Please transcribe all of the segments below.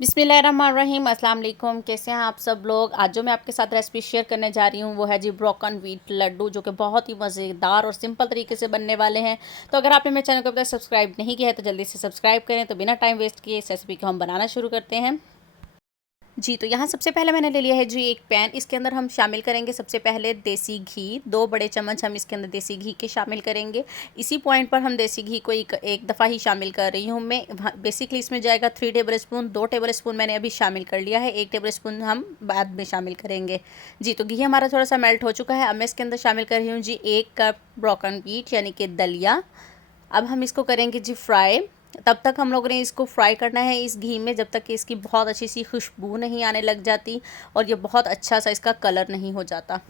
बिस्मिल्लाहिर्रहमानिर्रहीम, अस्सलाम वालेकुम। कैसे हैं आप सब लोग। आज जो मैं आपके साथ रेसिपी शेयर करने जा रही हूँ वो है जी ब्रोकन व्हीट लड्डू, जो कि बहुत ही मज़ेदार और सिंपल तरीके से बनने वाले हैं। तो अगर आपने मेरे चैनल को अभी तक सब्सक्राइब नहीं किया है तो जल्दी से सब्सक्राइब करें। तो बिना टाइम वेस्ट किए इस रेसिपी को हम बनाना शुरू करते हैं जी। तो यहाँ सबसे पहले मैंने ले लिया है जी एक पैन। इसके अंदर हम शामिल करेंगे सबसे पहले देसी घी। 2 बड़े चम्मच हम इसके अंदर देसी घी के शामिल करेंगे। इसी पॉइंट पर हम देसी घी को एक दफ़ा ही शामिल कर रही हूँ मैं। बेसिकली इसमें जाएगा 3 टेबल स्पून। 2 टेबल स्पून मैंने अभी शामिल कर लिया है, 1 टेबल स्पून हम बाद में शामिल करेंगे जी। तो घी हमारा थोड़ा सा मेल्ट हो चुका है। अब मैं इसके अंदर शामिल कर रही हूँ जी 1 कप ब्रोकन व्हीट यानी कि दलिया। अब हम इसको करेंगे जी फ्राई। तब तक हम लोगों ने इसको फ्राई करना है इस घी में जब तक कि इसकी बहुत अच्छी सी खुशबू नहीं आने लग जाती और ये बहुत अच्छा सा इसका कलर नहीं हो जाता।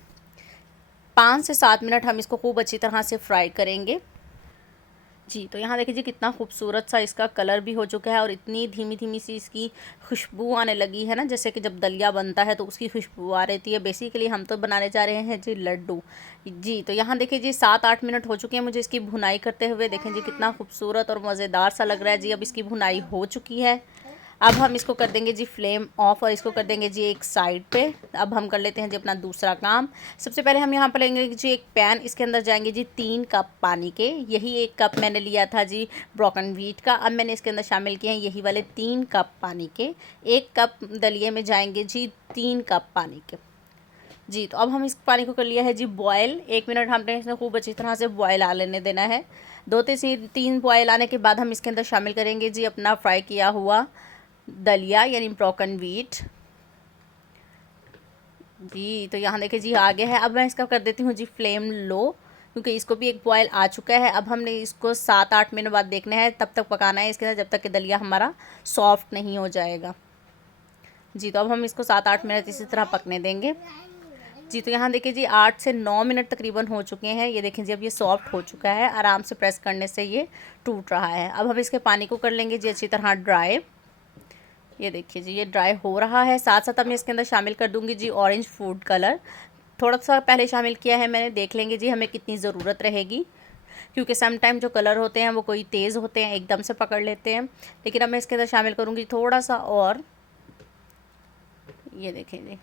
5 से 7 मिनट हम इसको खूब अच्छी तरह से फ्राई करेंगे जी। तो यहाँ देखिए जी कितना खूबसूरत सा इसका कलर भी हो चुका है और इतनी धीमी धीमी सी इसकी खुशबू आने लगी है ना, जैसे कि जब दलिया बनता है तो उसकी खुशबू आ रही है। बेसिकली हम तो बनाने जा रहे हैं जी लड्डू जी। तो यहाँ देखिए जी 7-8 मिनट हो चुके हैं मुझे इसकी भुनाई करते हुए। देखें जी कितना खूबसूरत और मज़ेदार सा लग रहा है जी। अब इसकी भुनाई हो चुकी है। अब हम इसको कर देंगे जी फ्लेम ऑफ और इसको कर देंगे जी एक साइड पे। अब हम कर लेते हैं जी अपना दूसरा काम। सबसे पहले हम यहाँ पर लेंगे जी एक पैन। इसके अंदर जाएंगे जी 3 कप पानी के। यही 1 कप मैंने लिया था जी ब्रोकन व्हीट का। अब मैंने इसके अंदर शामिल किए हैं यही वाले 3 कप पानी के। 1 कप दलिए में जाएंगे जी 3 कप पानी के जी। तो अब हम इस पानी को कर लिया है जी बॉयल। 1 मिनट हमने इसमें खूब अच्छी तरह से बॉयल आ लेने देना है। 2 से 3 बॉयल आने के बाद हम इसके अंदर शामिल करेंगे जी अपना फ्राई किया हुआ दलिया यानी ब्रोकन व्हीट जी। तो यहाँ देखिए जी आ गया है। अब मैं इसका कर देती हूँ जी फ्लेम लो, क्योंकि इसको भी एक बॉयल आ चुका है। अब हमने इसको 7-8 मिनट बाद देखना है, तब तक पकाना है इसके अंदर जब तक कि दलिया हमारा सॉफ्ट नहीं हो जाएगा जी। तो अब हम इसको 7-8 मिनट इसी तरह पकने देंगे जी। तो यहाँ देखिए जी 8 से 9 मिनट तकरीबन हो चुके हैं। ये देखें जी अब ये सॉफ्ट हो चुका है। आराम से प्रेस करने से ये टूट रहा है। अब हम इसके पानी को कर लेंगे जी अच्छी तरह ड्राई। ये देखिए जी ये ड्राई हो रहा है। साथ साथ अब मैं इसके अंदर शामिल कर दूंगी जी ऑरेंज फूड कलर। थोड़ा सा पहले शामिल किया है मैंने, देख लेंगे जी हमें कितनी ज़रूरत रहेगी, क्योंकि सम टाइम जो कलर होते हैं वो कोई तेज़ होते हैं, एकदम से पकड़ लेते हैं। लेकिन अब मैं इसके अंदर शामिल करूँगी थोड़ा सा और। ये देखें जी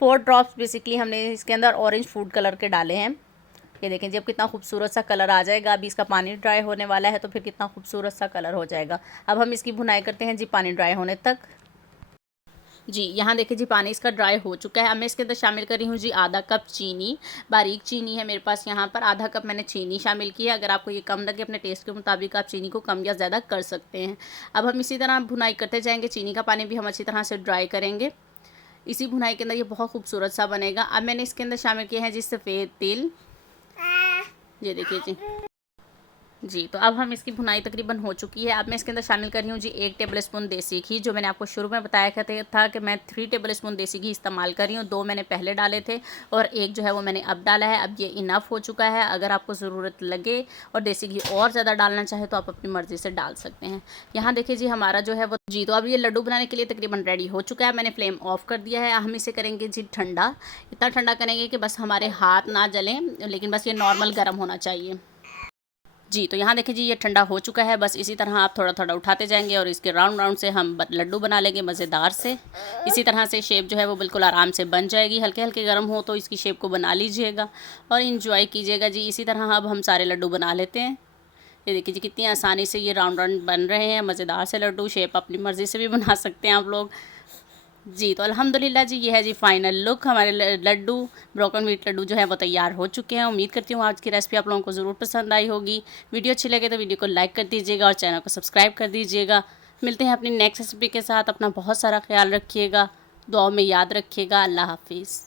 4 ड्रॉप्स बेसिकली हमने इसके अंदर ऑरेंज फूड कलर के डाले हैं। ये देखें जी अब कितना खूबसूरत सा कलर आ जाएगा। अभी इसका पानी ड्राई होने वाला है तो फिर कितना खूबसूरत सा कलर हो जाएगा। अब हम इसकी भुनाई करते हैं जी पानी ड्राई होने तक जी। यहाँ देखिए जी पानी इसका ड्राई हो चुका है। अब मैं इसके अंदर शामिल कर रही हूँ जी आधा कप चीनी। बारीक चीनी है मेरे पास यहाँ पर। आधा कप मैंने चीनी शामिल किया। अगर आपको ये कम लगे अपने टेस्ट के मुताबिक आप चीनी को कम या ज़्यादा कर सकते हैं। अब हम इसी तरह भुनाई करते जाएंगे। चीनी का पानी भी हम अच्छी तरह से ड्राई करेंगे। इसी भुनाई के अंदर ये बहुत खूबसूरत सा बनेगा। अब मैंने इसके अंदर शामिल किया है जी सफ़ेद तिल। ये देखिए जी। तो अब हम इसकी भुनाई तकरीबन हो चुकी है। अब मैं इसके अंदर शामिल कर रही हूँ जी 1 टेबल स्पून देसी घी। जो मैंने आपको शुरू में बताया था कि मैं 3 टेबल स्पून देसी घी इस्तेमाल कर रही हूँ। 2 मैंने पहले डाले थे और 1 जो है वो मैंने अब डाला है। अब ये इनफ हो चुका है। अगर आपको ज़रूरत लगे और देसी घी और ज़्यादा डालना चाहे तो आप अपनी मर्ज़ी से डाल सकते हैं। यहाँ देखिए जी हमारा जो है वो जी। तो अब ये लड्डू बनाने के लिए तकरीबन रेडी हो चुका है। मैंने फ्लेम ऑफ कर दिया है। हम इसे करेंगे जी ठंडा। इतना ठंडा करेंगे कि बस हमारे हाथ ना जलें, लेकिन बस ये नॉर्मल गर्म होना चाहिए जी। तो यहाँ देखिए जी ये ठंडा हो चुका है। बस इसी तरह आप थोड़ा थोड़ा उठाते जाएंगे और इसके राउंड राउंड से हम लड्डू बना लेंगे मज़ेदार से। इसी तरह से शेप जो है वो बिल्कुल आराम से बन जाएगी। हल्के हल्के गर्म हो तो इसकी शेप को बना लीजिएगा और इंजॉय कीजिएगा जी। इसी तरह अब हम सारे लड्डू बना लेते हैं। ये देखिए जी कितनी आसानी से ये राउंड राउंड बन रहे हैं मज़ेदार से लड्डू। शेप अपनी मर्ज़ी से भी बना सकते हैं आप लोग जी। तो अल्हम्दुलिल्लाह जी ये है जी फाइनल लुक। हमारे लड्डू ब्रोकन व्हीट लड्डू जो है वो तैयार हो चुके हैं। उम्मीद करती हूँ आज की रेसिपी आप लोगों को ज़रूर पसंद आई होगी। वीडियो अच्छी लगे तो वीडियो को लाइक कर दीजिएगा और चैनल को सब्सक्राइब कर दीजिएगा। मिलते हैं अपनी नेक्स्ट रेसिपी के साथ। अपना बहुत सारा ख्याल रखिएगा, दुआओं में याद रखिएगा। अल्लाह हाफिज़।